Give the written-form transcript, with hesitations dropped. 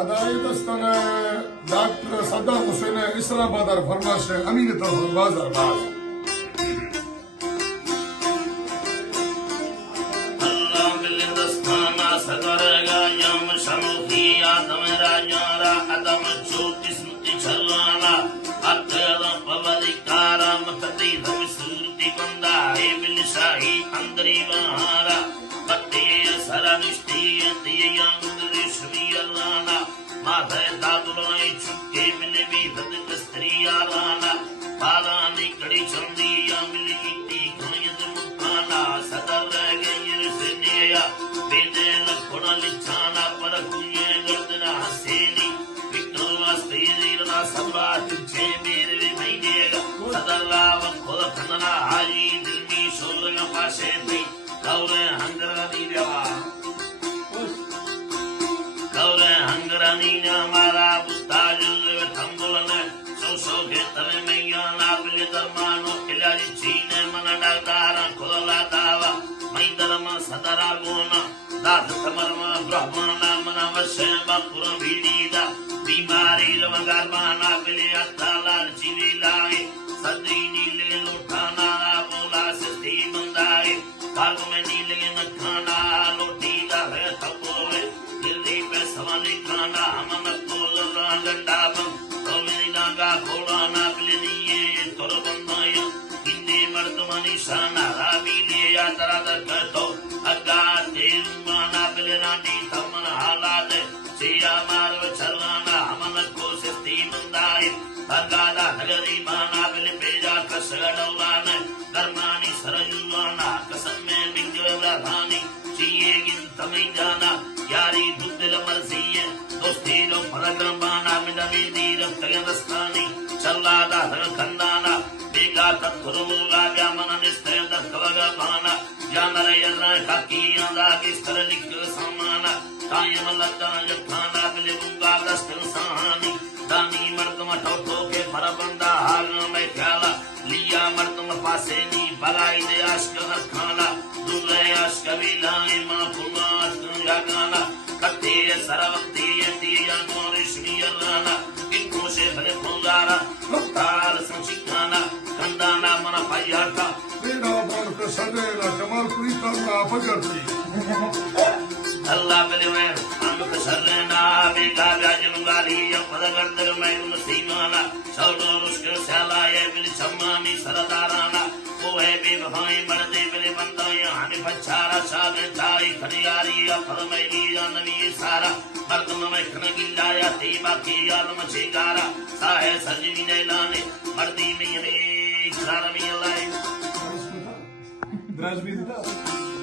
अदायत स्तन डॉक्टर सद्दाम हुसैन इस्लामाबाद फरमाश अमीन तरबाज अरबाज अल्लाह बिलदस्ताना सदरगा यम शमुखी आदम राजारा अदम ज्योति स्मृति छलवाना अत्तर पवलिकारा मतती धमिसूर्ति बंदा है बिलशाही अंदरी बहारा बत्ते सरनिष्ठी दियंग श्री अल्लाना माथे दादुलाई चुके मिले भी भदक स्त्री आलाना बालानी कड़ी चंदी या मिली टी घयत मुखाना सदर गयर से निया बेदे लखोड़ा लिचाना पर कुये गर्दना हसेनी विक्रम स्त्रीरना सबा तुझे मेरे महीनेगा सदर लाव खोल खंदना हाजी दिल में शोलगा पाशे थी कौरे हंगरा नीरवा कौरे हंगरा नीना मारा बुस्ताजुल थंबुलने सो के तले मैया नापले दरमानो खिलाड़ी चीने मन डाकारा खोला दावा मई दरमा सदरा गोना दात समरमा ब्रह्मना मन वशे बपुर भीड़ीदा बीमारी रवगारमाना पिले अत्ताला जीवी लाए सदी नीले लुठाना बोला सिद्धि बंदाए काल में नीले नखाना लोटीदा है थपोले दिल्ली पे सवाली खाना हमन कोल रंगंडाबम नागा खोलाना पिलिये तोर बंदाया इंदे मर्दमनी शाना राबीले या तरद कहतो अगा तेरुमाना पिलरानी तमन हालात सिया मारव चलाना हमन को सिद्धि मंदाए अगादा नगरी माना पिल बेजा कसगडवान कर्मानी सरयुवाना कसम में मिंगराधानी चिये गिन तमई जाना यारी दुदिल मर्जिये दोस्ती रो परगमाना मिदमी दीर तगदस्तानी चल्लादा कंदाना बेगा तत्पुरुला व्यामन निस्ते दत्वगमाना जानर यल्ला काकियादा किस्तर लिख समाना कायम लद्दा जखाना बिले बुंगा दस्तन सहानी दानी मर्दम ठोठो के परबंदा हाल में ख्याला लिया मर्दम पासे नी बलाई दे आश्क खाना दुले आश्क विलाए मा फुमात गाना कते सरवती दिया नोरिश्मी अल्लाना इनको से भले फुंगारा मुक्तार संचिकाना कंदाना मन पायाटा बेड़ा बाल के सदेला कमाल पूरी करना फजरती अल्लाह बले मैं हम कसरना बेगा गाजनुगाली या पदगर्दर मैं मुसीमाना सौदो रुस्कर सलाए बिल चम्मानी सरदाराना वो है बेवफाई मर्दे बिले बंदाया हनी पछारा सागे ताई खनियारी या फरमैली या नबी सारा मर्दम में खनगिल्लाया तीबा की आलम चिगारा साहे सजवी ने लाने मर्दी में रे खरामी अल्लाह द्राजमी